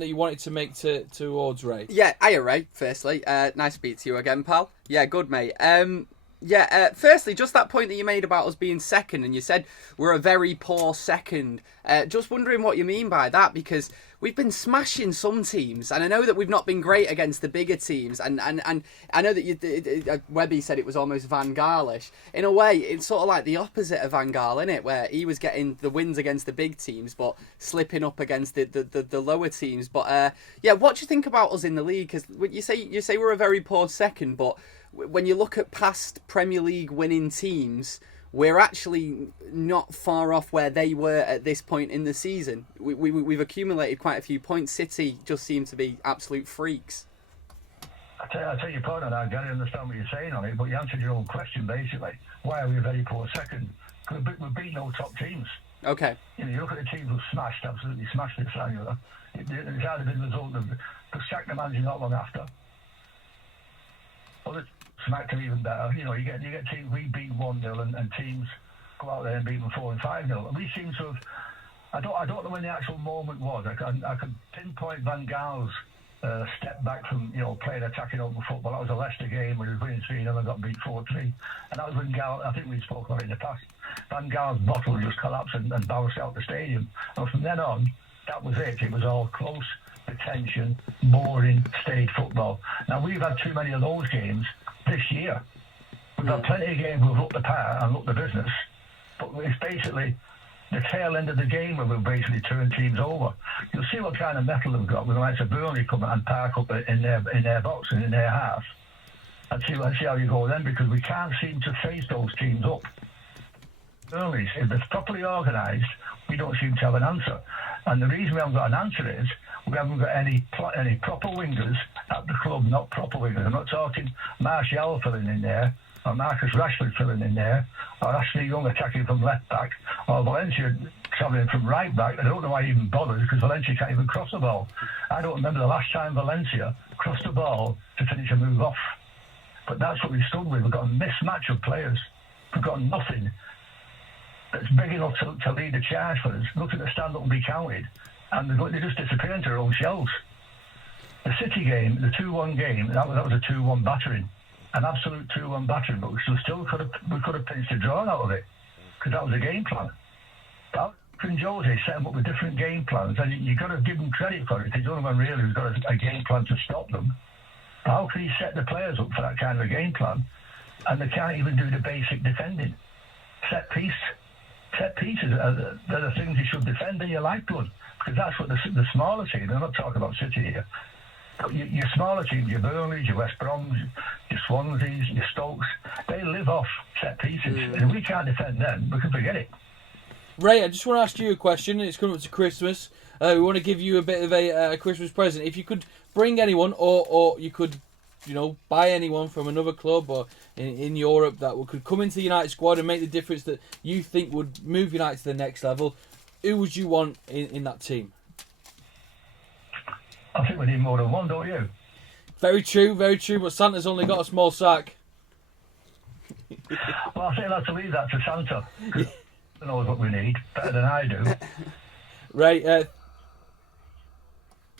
that you wanted to make towards Ray? Yeah, hiya Ray, firstly. Nice to speak to you again, pal. Yeah, good, mate. Firstly, just that point that you made about us being second, and you said we're a very poor second. Just wondering what you mean by that, because we've been smashing some teams, and I know that we've not been great against the bigger teams, and I know that Webby said it was almost Van Gaalish. In a way, it's sort of like the opposite of Van Gaal, isn't it? Where he was getting the wins against the big teams, but slipping up against the lower teams. But what do you think about us in the league? Because you say we're a very poor second, but when you look at past Premier League winning teams, we're actually not far off where they were at this point in the season. We've accumulated quite a few points. City just seem to be absolute freaks. I take your point on that, Gary. I understand what you're saying on it, but you answered your own question basically. Why are we a very poor second? Because we've beaten all top teams. Okay. You look at the teams who've absolutely smashed this annual. It's either been the result of sacked the manager not long after. Well, smacked them even better. You get teams, we beat 1-0 and teams go out there and beat them 4 and 5-0. And we seem to have, I don't know when the actual moment was. I could pinpoint Van Gaal's step back from, playing attacking open football. That was a Leicester game where he was winning 3-0 and got beat 4-3. And that was when Gaal, I think we spoke about it in the past, Van Gaal's bottle just collapsed and bounced out the stadium. And from then on, that was it. It was all close, attention, boring, staid football. Now, we've had too many of those games this year. We've had plenty of games where we've looked the part and looked the business, but it's basically the tail end of the game where we've basically turned teams over. You'll see what kind of metal they've got with the likes of Burnley coming and park up in their box and in their half, and see how you go then, because we can't seem to face those teams up. Burnley, if it's properly organised, we don't seem to have an answer, and the reason we haven't got an answer is we haven't got any proper wingers at the club, not proper wingers. I'm not talking Martial filling in there, or Marcus Rashford filling in there, or Ashley Young attacking from left back, or Valencia travelling from right back. I don't know why he even bothers, because Valencia can't even cross the ball. I don't remember the last time Valencia crossed the ball to finish a move off. But that's what we've stood with. We've got a mismatch of players. We've got nothing that's big enough to lead the charge for us, nothing to stand up and be counted. And they just disappear into their own shells. The City game, the 2-1 game, that was a 2-1 battering, an absolute 2-1 battering. But we still could have pinched a draw out of it, because that was a game plan. But Jose set them up with different game plans, and you've got to give them credit for it. He's the only one really who's got a game plan to stop them. But how can he set the players up for that kind of a game plan, and they can't even do the basic defending? Set pieces are the things you should defend in your lifeblood, because that's what the smaller teams, I'm not talking about City here, but your smaller teams, your Burnleys, your West Broms, your Swanseas, your Stokes, they live off set pieces. And if we can't defend them, we can forget it. Ray, I just want to ask you a question. It's coming up to Christmas. We want to give you a bit of a Christmas present. If you could bring anyone, or you could, buy anyone from another club or in Europe that could come into the United squad and make the difference that you think would move United to the next level, who would you want in that team? I think we need more than one, don't you? Very true, but Santa's only got a small sack. Well, I think I'll have to leave that to Santa, because he knows what we need better than I do. Right.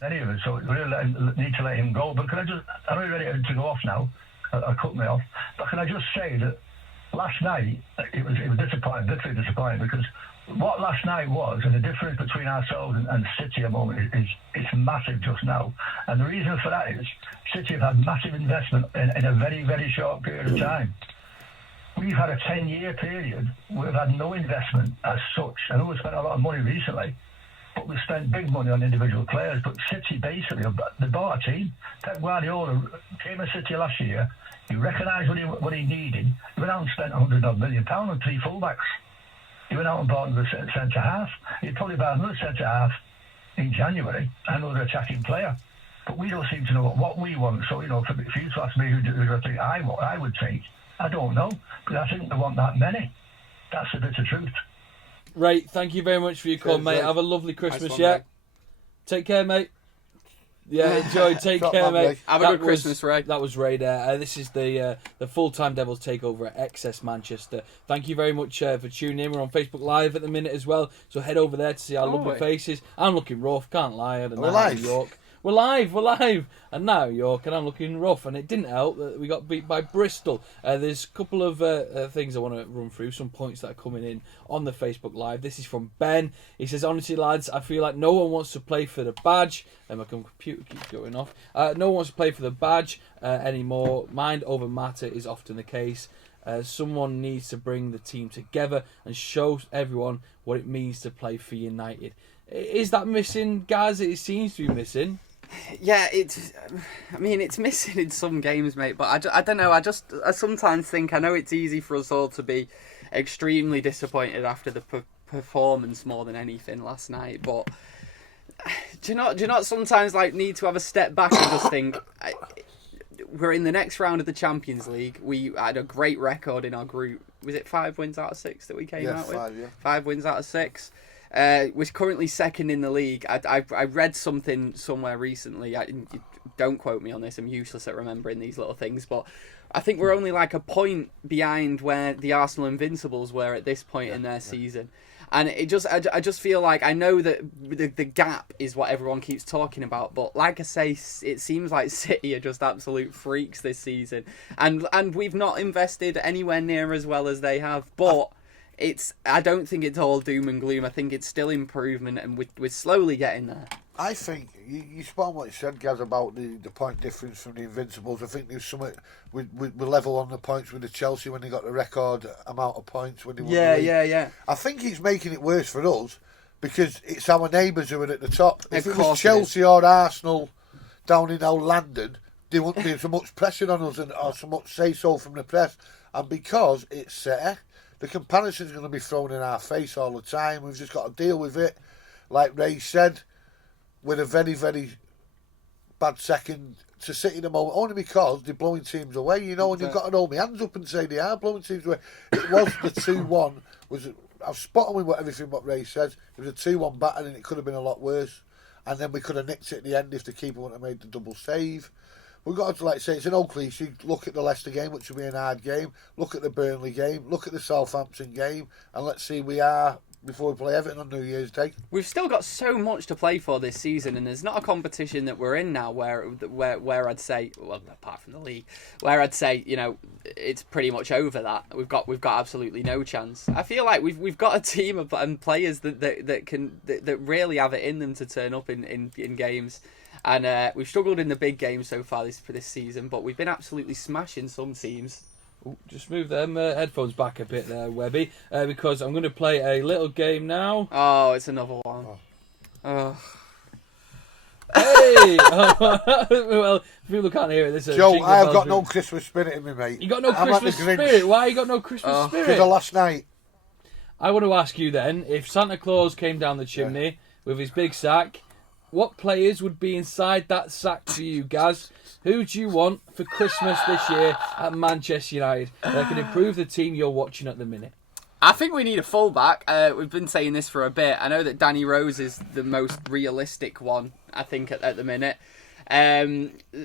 Any of it, so we really need to let him go. But can I just, I'm really ready to go off now. I cut me off. But can I just say that last night, it was disappointing, bitterly disappointing, because what last night was, and the difference between ourselves and City at the moment is massive just now. And the reason for that is City have had massive investment in a very, very short period of time. We've had a 10-year period. We've had no investment as such. I know we spent a lot of money recently, but we spent big money on individual players. But City basically, they bought a team. Pep Guardiola came to City last year. He recognised what he needed. He went out and spent £100 million on 3 fullbacks. He went out and bought another centre half. He'd probably buy another centre half in January, another attacking player. But we don't seem to know what we want. So, for you to ask me who do I think I would take, I don't know. But I think they want that many. That's the bitter truth. Right, thank you very much for your call, mate. Have a lovely Christmas, yeah? Take care, mate. Yeah, enjoy. Take Top care, man, mate. Ray. Have a good Christmas, Ray. That was Ray there. This is the full-time Devils takeover at XS Manchester. Thank you very much for tuning in. We're on Facebook Live at the minute as well, so head over there to see our lovely faces. I'm looking rough, can't lie. I don't know how York. We're live, and now York, and I'm looking rough, and it didn't help that we got beat by Bristol. There's a couple of things I want to run through, some points that are coming in on the Facebook Live. This is from Ben. He says, honestly, lads, I feel like no one wants to play for the badge, and my computer keeps going off. No one wants to play for the badge anymore. Mind over matter is often the case. Someone needs to bring the team together and show everyone what it means to play for United. Is that missing, guys? It seems to be missing. Yeah, it's missing in some games, mate. But I don't know. I sometimes think, I know it's easy for us all to be extremely disappointed after the performance more than anything last night. But do you not sometimes like need to have a step back and just think, we're in the next round of the Champions League. We had a great record in our group. Was it 5 wins out of 6 that we came out with? 5 wins out of 6. We're currently second in the league. I read something somewhere recently. Don't quote me on this. I'm useless at remembering these little things. But I think we're only like a point behind where the Arsenal Invincibles were at this point in their season. And I just feel like, I know that the gap is what everyone keeps talking about, but like I say, it seems like City are just absolute freaks this season, and we've not invested anywhere near as well as they have. But I don't think it's all doom and gloom. I think it's still improvement, and we're slowly getting there. I think you spot on what you said, Gaz, about the point difference from the Invincibles. I think there's something we level on the points with the Chelsea when they got the record amount of points when they won the league. Yeah. I think it's making it worse for us because it's our neighbours who are at the top. If it was Chelsea or Arsenal down in old London, there wouldn't be so much pressure on us or so much say-so from the press. And because it's City, the comparison's going to be thrown in our face all the time. We've just got to deal with it. Like Ray said, with a very, very bad second to City at the moment, only because they're blowing teams away, and you've got to hold my hands up and say they are blowing teams away. It was the 2-1. I'm spot on with everything what Ray says. It was a 2-1 batter and it could have been a lot worse. And then we could have nicked it at the end if the keeper wouldn't have made the double save. We've got to, say, it's an old cliche. Look at the Leicester game, which will be an hard game. Look at the Burnley game. Look at the Southampton game. And let's see we are before we play Everton on New Year's Day. We've still got so much to play for this season, and there's not a competition that we're in now where I'd say, well, apart from the league, where I'd say, it's pretty much over that. We've got absolutely no chance. I feel like we've got a team of and players that really have it in them to turn up in games. And we've struggled in the big games so far for this season, but we've been absolutely smashing some teams. Ooh, just move them headphones back a bit there, Webby, because I'm going to play a little game now. Oh, it's another one. Oh. Hey! Well, people can't hear it. This Joe, I have got no Christmas spirit in me, mate. You got no Christmas spirit? Why you got no Christmas spirit? Because of last night. I want to ask you then, if Santa Claus came down the chimney with his big sack, what players would be inside that sack for you, Gaz? Who do you want for Christmas this year at Manchester United that can improve the team you're watching at the minute? I think we need a fullback. We've been saying this for a bit. I know that Danny Rose is the most realistic one, I think, at the minute.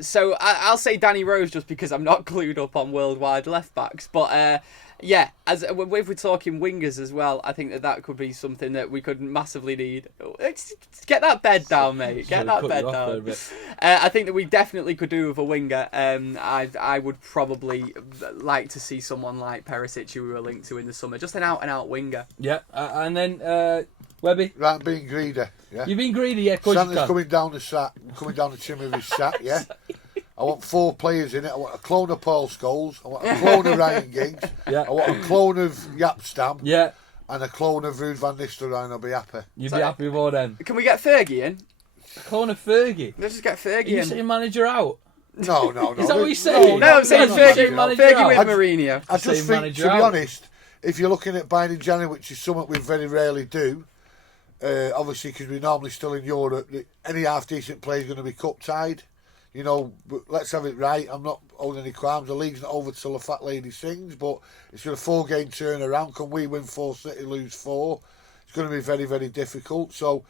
So I'll say Danny Rose just because I'm not clued up on worldwide left backs. But if we're talking wingers as well, I think that could be something that we could massively need. Get that bed down, mate. Get that bed down. I think that we definitely could do with a winger. I would probably like to see someone like Perisic, who we were linked to in the summer, just an out-and-out winger. Yeah, and then Webby? Right, I'm being greedy. Yeah. You've been greedy, yeah, of course. Santa's coming down the chimney with his sack, yeah. I want 4 players in it. I want a clone of Paul Scholes. I want a clone of Ryan Giggs. Yeah. I want a clone of Yapstam. Yeah. And a clone of Ruud van Nistelrooy, and I'll be happy. You'd be happy with all them. Can we get Fergie in? A clone of Fergie? Let's just get Fergie in. Are you saying manager out? No. Is that what you're saying? No, I'm saying Fergie with Mourinho. I just think, to be honest, if you're looking at buying in January, which is something we very rarely do, obviously because we're normally still in Europe, any half-decent player is going to be cup-tied. But let's have it right. I'm not holding any qualms. The league's not over till the fat lady sings, but it's got a 4-game turnaround. Can we win 4, City lose 4? It's going to be very, very difficult. So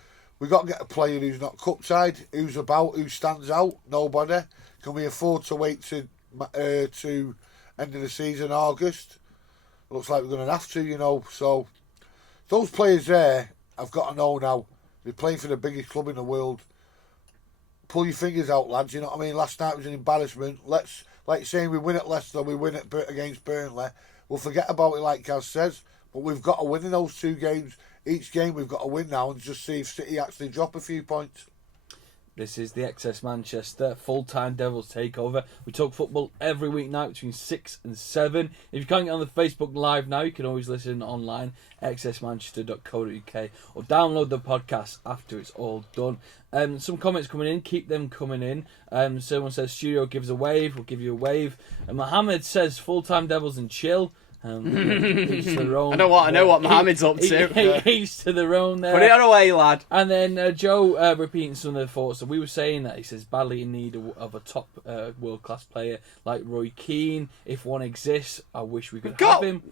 We've got to get a player who's not cup-tied, who's about, who stands out. Nobody. Can we afford to wait to end of the season, August? Looks like we're going to have to, you know. So those players there, I've got to know now. They're playing for the biggest club in the world. Pull your fingers out, lads. You know what I mean? Last night was an embarrassment. Let's, like saying, we win at Leicester, we win against Burnley. We'll forget about it, like Kaz says. But we've got to win in those 2 games. Each game we've got to win now and just see if City actually drop a few points. This is the XS Manchester full-time Devils takeover. We talk football every weeknight between 6 and 7. If you can't get on the Facebook Live now, you can always listen online, xsmanchester.co.uk, or download the podcast after it's all done. Some comments coming in, keep them coming in. Someone says, studio gives a wave, we'll give you a wave. And Mohammed says, full-time Devils and chill. Each to their own. I know what Mohammed's up to. Each to their own there. Put it on away, lad. And then Joe repeating some of the thoughts that we were saying, that he says badly in need of a top world-class player like Roy Keane. If one exists, I wish we could have him.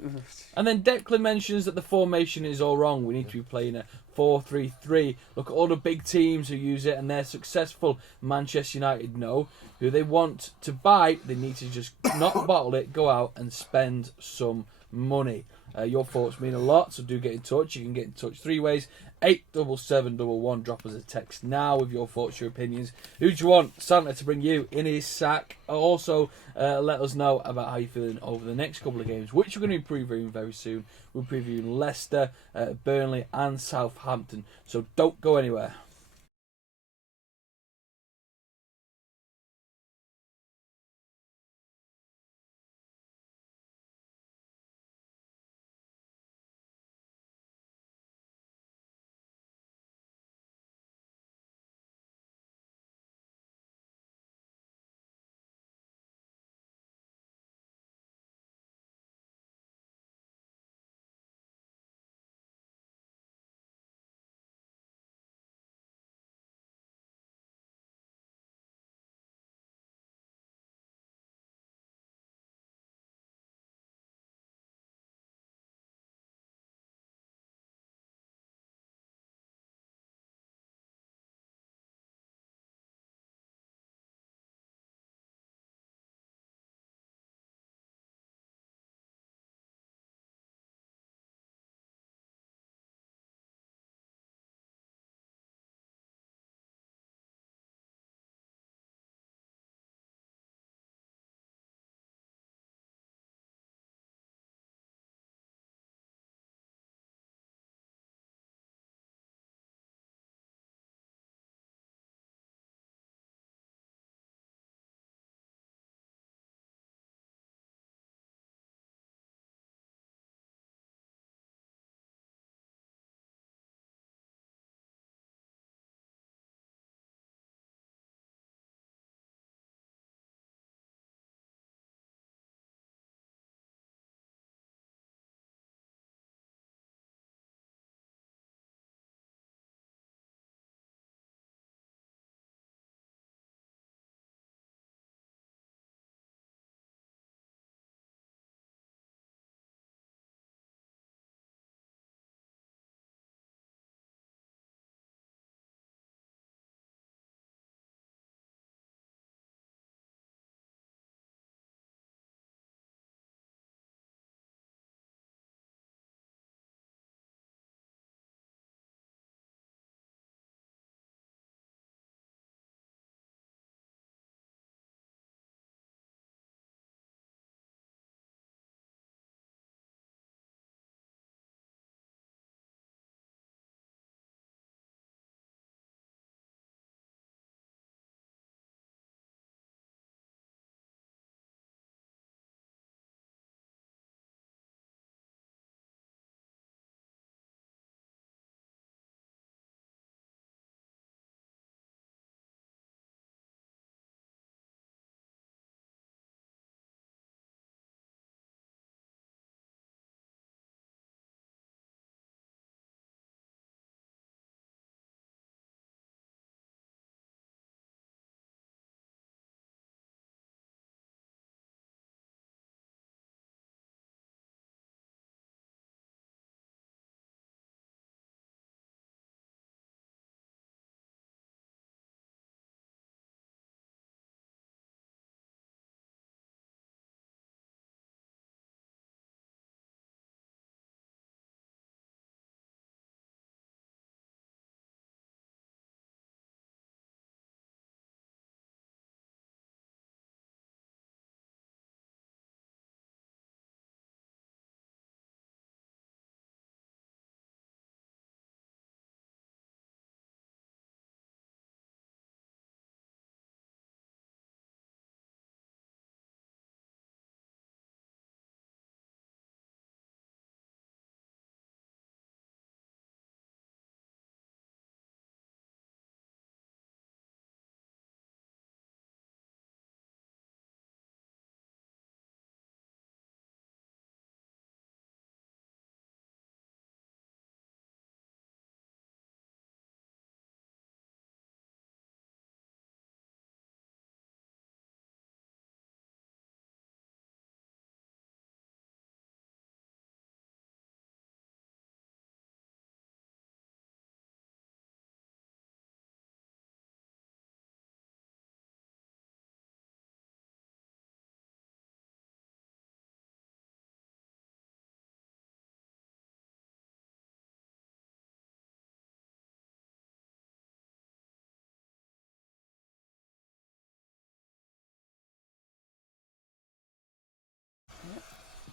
And then Declan mentions that the formation is all wrong. We need to be playing a 4-3-3. Look at all the big teams who use it and they're successful. Manchester United know who they want to buy. They need to just not bottle it, go out and spend some money. Your thoughts mean a lot, so do get in touch. You can get in touch 3 ways. 87711. Drop us a text now with your thoughts, your opinions. Who do you want Santa to bring you in his sack? Also, let us know about how you're feeling over the next couple of games, which we're going to be previewing very soon. We're previewing Leicester, Burnley and Southampton. So don't go anywhere.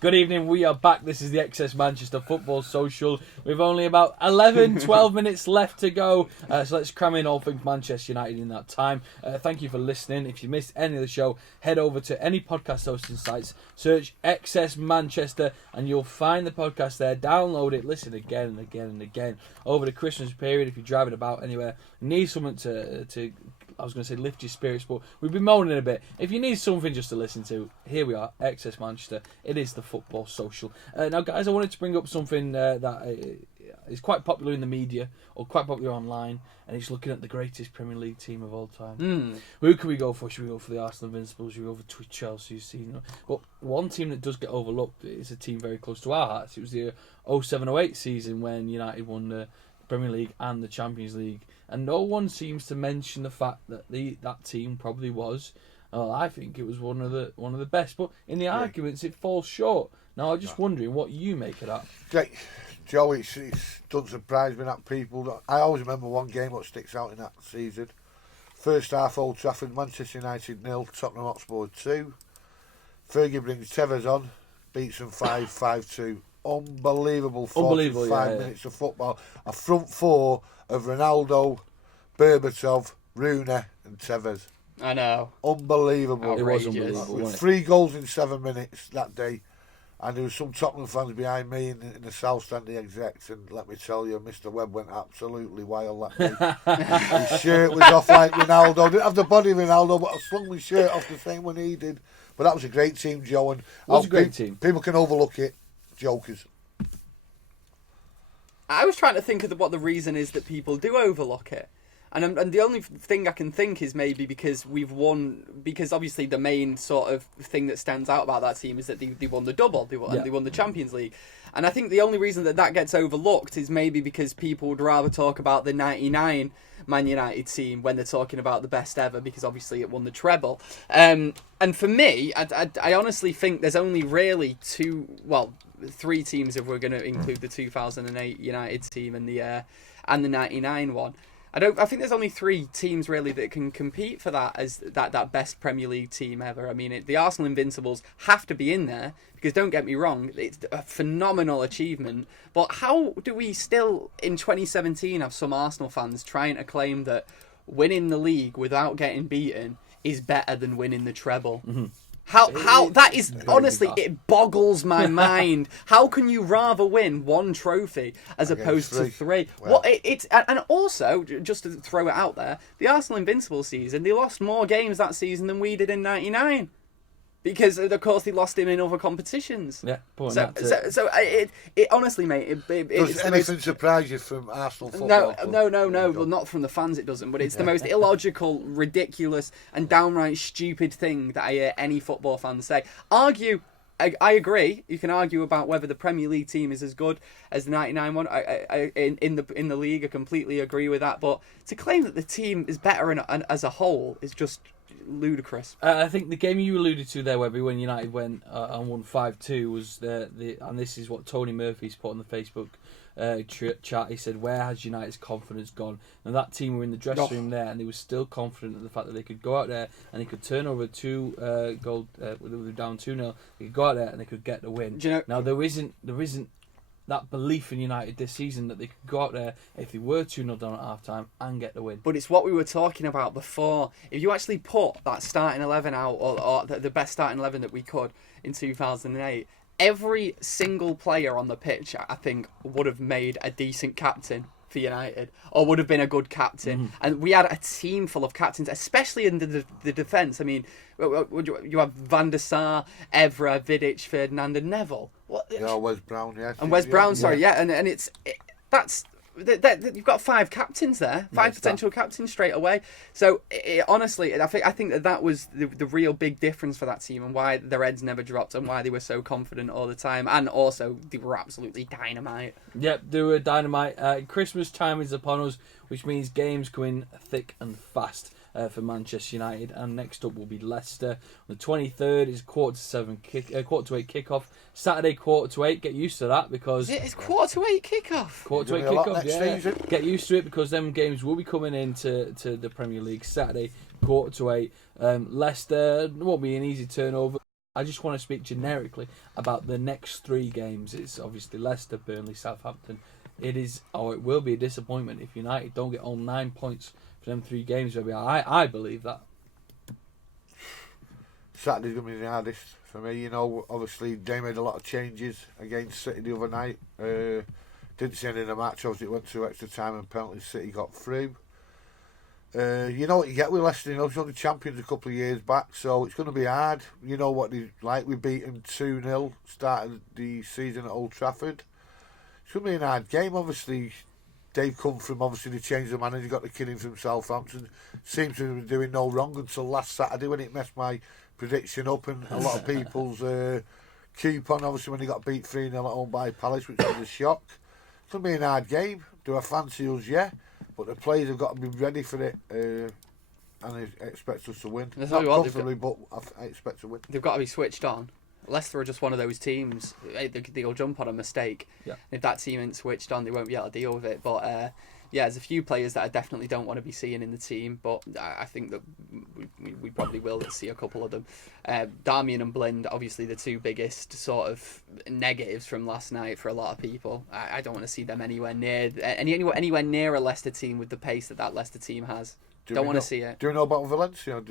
Good evening, we are back. This is the XS Manchester Football Social. We've only about 12 minutes left to go. So let's cram in all things Manchester United in that time. Thank you for listening. If you missed any of the show, head over to any podcast hosting sites, search XS Manchester, and you'll find the podcast there. Download it, listen again and again and again. Over the Christmas period, if you're driving about anywhere, you need something to I was going to say lift your spirits, but we've been moaning a bit. If you need something just to listen to, here we are, XS Manchester. It is the Football Social. Now, guys, I wanted to bring up something that is quite popular in the media, or quite popular online, and it's looking at the greatest Premier League team of all time. Who can we go for? Should we go for the Arsenal Invincibles? Should we go for Chelsea? But one team that does get overlooked is a team very close to our hearts. It was the 07-08 season when United won the Premier League and the Champions League, and no one seems to mention the fact that that team probably was. Well, I think it was one of the best, but in the arguments it falls short. Now I'm just wondering what you make of that. Joe, it doesn't surprise me that people. I always remember one game that sticks out in that season. First half, Old Trafford, Manchester United 0, Tottenham Hotspur 2. Fergie brings Tevez on, beats them 5-2. Unbelievable 45 minutes of football. A front four of Ronaldo, Berbatov, Rooney and Tevez. I know. Unbelievable. Outrageous. It was unbelievable. With 3 goals in 7 minutes that day. And there was some Tottenham fans behind me in the South Stand, the execs, and let me tell you, Mr. Webb went absolutely wild that day. His shirt was off like Ronaldo. I didn't have the body of Ronaldo, but I slung my shirt off the same when he did. But that was a great team, Joe. And it was a great team. People can overlook it. Jokers. I was trying to think of what the reason is that people do overlook it. And the only thing I can think is maybe because we've won, because obviously the main sort of thing that stands out about that team is that they won the double, they won the Champions League. And I think the only reason that gets overlooked is maybe because people would rather talk about the 99 Man United team when they're talking about the best ever, because obviously it won the treble. And for me, I honestly think there's only really 3 teams if we're going to include the 2008 United team and the 99 one. I think there's only 3 teams really that can compete for that as that best Premier League team ever. I mean, the Arsenal Invincibles have to be in there because, don't get me wrong, it's a phenomenal achievement. But how do we still, in 2017, have some Arsenal fans trying to claim that winning the league without getting beaten is better than winning the treble? Mm-hmm. How that is, honestly, it boggles my mind. How can you rather win 1 trophy as opposed to 3? Well, and also, just to throw it out there, the Arsenal Invincible season, they lost more games that season than we did in '99. Because, of course, they lost him in other competitions. Yeah, so it honestly, mate, does anything surprise you from Arsenal football? No. Well, not from the fans, it doesn't. But it's the most illogical, ridiculous, and downright stupid thing that I hear any football fan say. I agree. You can argue about whether the Premier League team is as good as the '99 one. In the league, I completely agree with that. But to claim that the team is better as a whole is just ludicrous. I think the game you alluded to there, Webby, when United went and won 5-2 was and this is what Tony Murphy's put on the Facebook chat. He said, "Where has United's confidence gone?" And that team were in the dressing room there, and they were still confident of the fact that they could go out there and they could turn over 2 goal. They were down 2-0. They could go out there and they could get the win. Now there isn't that belief in United this season that they could go out there if they were 2-0 down at half-time and get the win. But it's what we were talking about before. If you actually put that starting 11 out, or the best starting 11 that we could in 2008, every single player on the pitch, I think, would have made a decent captain for United, or would have been a good captain. Mm-hmm. And we had a team full of captains, especially in the defence. I mean, you have Van der Sar, Evra, Vidic, Ferdinand and Neville. Wes Brown, yes. And Wes Brown, sorry, and you've got 5 captains there, 5 potential captains straight away. So honestly, I think that was the real big difference for that team, and why their heads never dropped, and why they were so confident all the time, and also they were absolutely dynamite. Yep, they were dynamite. Christmas time is upon us, which means games come in thick and fast for Manchester United, and next up will be Leicester. On the 23rd is 8:45 kickoff. Saturday 8:45. Get used to that, because it's 8:45 kickoff. 8:45 kickoff. Yeah. Get used to it, because them games will be coming into the Premier League Saturday 8:45. Leicester won't be an easy turnover. I just want to speak generically about the next 3 games. It's obviously Leicester, Burnley, Southampton. It will be a disappointment if United don't get all 9 points for them 3 games. Maybe I believe that. Saturday's going to be the hardest for me. You know, obviously they made a lot of changes against City the other night. Didn't see any of the match. Obviously it went to extra time and penalties. City got through. You know what you get with Leicester. You know, they're only champions a couple of years back, so it's going to be hard. You know what they like. We beat them 2-0, started the season at Old Trafford. It's going to be a hard game. Obviously, they've come from, obviously, they changed the manager, got the kid in from Southampton. Seems to have been doing no wrong until last Saturday when it messed my prediction up and a lot of people's coupon, obviously, when they got beat 3-0 at home by Palace, which was a shock. It's going to be a hard game. Do I fancy us? Yeah. But the players have got to be ready for it, and I expect us to win. Not comfortably, but I expect to win. They've got to be switched on. Leicester are just one of those teams. They'll jump on a mistake. Yeah. If that team isn't switched on, they won't be able to deal with it. But yeah, there's a few players that I definitely don't want to be seeing in the team. But I think that we probably will see a couple of them. Darmian and Blind, obviously the 2 biggest sort of negatives from last night for a lot of people. I don't want to see them anywhere near a Leicester team with the pace that Leicester team has. Don't want to see it. Do we know about Valencia?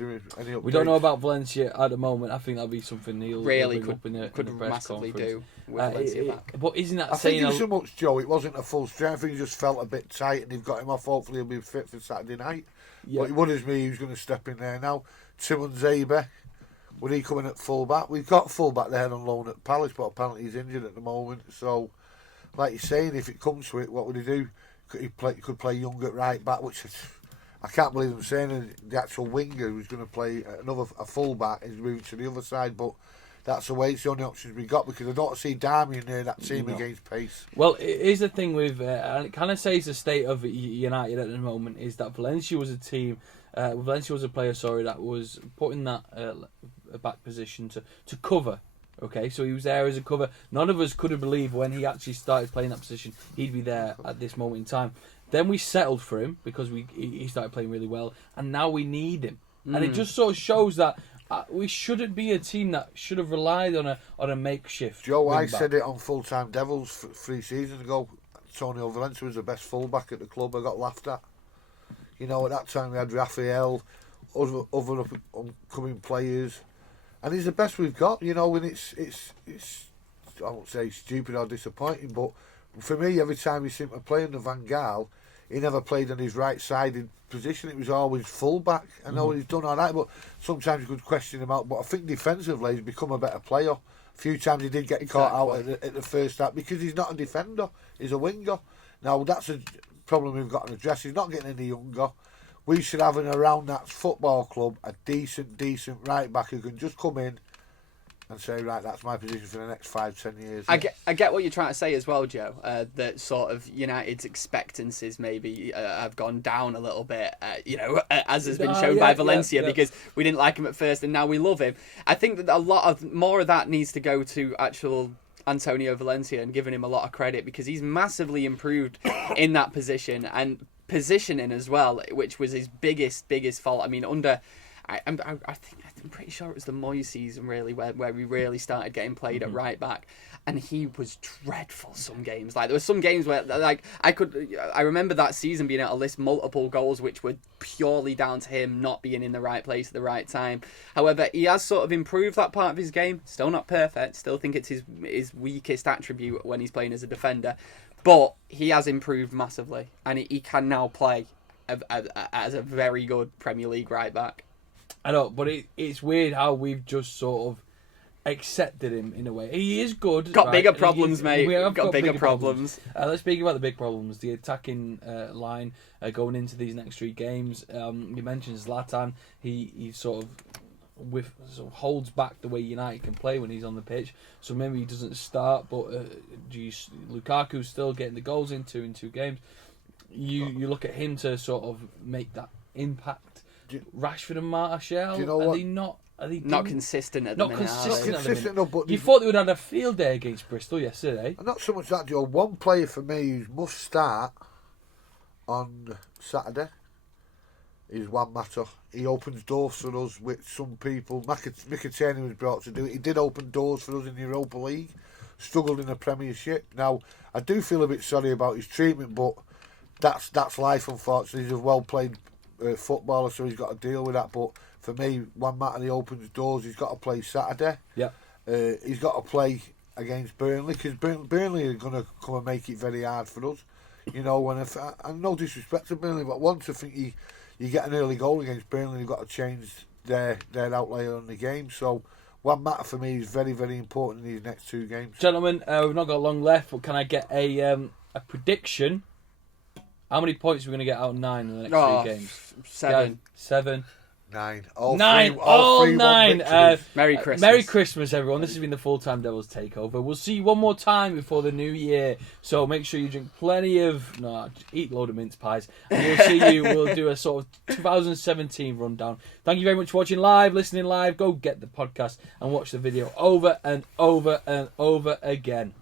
We don't know about Valencia at the moment. I think that'll be something he'll really bring up in the could press massively conference. do with Valencia back. But isn't that I saying? think it was so much, Joe. It wasn't a full strength. I think he just felt a bit tight, and they've got him off. Hopefully, he'll be fit for Saturday night. Yeah. But it worries me who's going to step in there now. Timon Zaber, would he come in at full back? We've got full back there on loan at Palace, but apparently he's injured at the moment. So, like you're saying, if it comes to it, what would he do? Could play Young at right back, which I can't believe I'm saying the actual winger who's going to play a full back is moving to the other side, but that's the way. It's the only options we got because I don't see Darmian near that team against pace. Well, here's the thing with, and it kind of says the state of United at the moment is that Valencia was a team, Valencia was a player, that was put in that back position to cover. Okay, so he was there as a cover. None of us could have believed when he actually started playing that position he'd be there at this moment in time. Then we settled for him because he started playing really well, and now we need him. And it just sort of shows that we shouldn't be a team that should have relied on a makeshift. Joe, I said it on Full-Time Devils 3 seasons ago. Antonio Valencia was the best fullback at the club. I got laughed at. You know, at that time we had Raphael, other upcoming players, and he's the best we've got. You know, and it's I won't say stupid or disappointing, but for me, every time you see him playing the Van Gaal, he never played on his right-sided position. It was always full-back. I know he's done all right, but sometimes you could question him out. But I think defensively he's become a better player. A few times he did get caught out at the first half because he's not a defender. He's a winger. Now, that's a problem we've got to address. He's not getting any younger. We should have around that football club a decent right-back who can just come in and say, right, that's my position for the next 5-10 years. I get what you're trying to say as well, Joe. That sort of United's expectancies maybe have gone down a little bit, as has been shown by Valencia because we didn't like him at first and now we love him. I think that a lot of more of that needs to go to actual Antonio Valencia and giving him a lot of credit because he's massively improved in that position and positioning as well, which was his biggest fault. I mean, I'm pretty sure it was the Moyes season really where we really started getting played at right back, and he was dreadful some games. Like there were some games where I remember that season being able to list multiple goals which were purely down to him not being in the right place at the right time. However, he has sort of improved that part of his game. Still not perfect. Still think it's his weakest attribute when he's playing as a defender, but he has improved massively, and he can now play as a very good Premier League right back. I know, but it's weird how we've just sort of accepted him in a way. He is good. Got bigger problems, mate. We have got bigger problems. Let's speak about the big problems. The attacking line going into these next 3 games. You mentioned Zlatan. He sort of holds back the way United can play when he's on the pitch. So maybe he doesn't start, but Lukaku's still getting the goals in two games. You look at him to sort of make that impact. Rashford and Martial, are they not consistent at the minute? Not consistent enough, but you thought they would have had a field day against Bristol yesterday. And not so much that, Joe. One player for me who must start on Saturday, is Juan Mata. He opens doors for us with some people. Mkhitaryan was brought to do it. He did open doors for us in the Europa League. Struggled in the Premiership. Now, I do feel a bit sorry about his treatment, but that's life, unfortunately. He's a well-played footballer, so he's got to deal with that. But for me, Juan Mata, he opens doors. He's got to play Saturday. Yeah. He's got to play against Burnley, because Burnley are going to come and make it very hard for us. You know, and no disrespect to Burnley, but once I think you get an early goal against Burnley, you've got to change their outlay on the game. So Juan Mata for me is very, very important in these next 2 games. Gentlemen, we've not got long left, but can I get a prediction? How many points are we going to get out of 9 in the next 3 games? 7. Yeah, 7. 9. 9. 9. Merry Christmas. Merry Christmas, everyone. This has been the Full-Time Devils Takeover. We'll see you one more time before the new year. So make sure you drink plenty of... No, eat a load of mince pies. And we'll see you. We'll do a sort of 2017 rundown. Thank you very much for watching live, listening live. Go get the podcast and watch the video over and over and over again.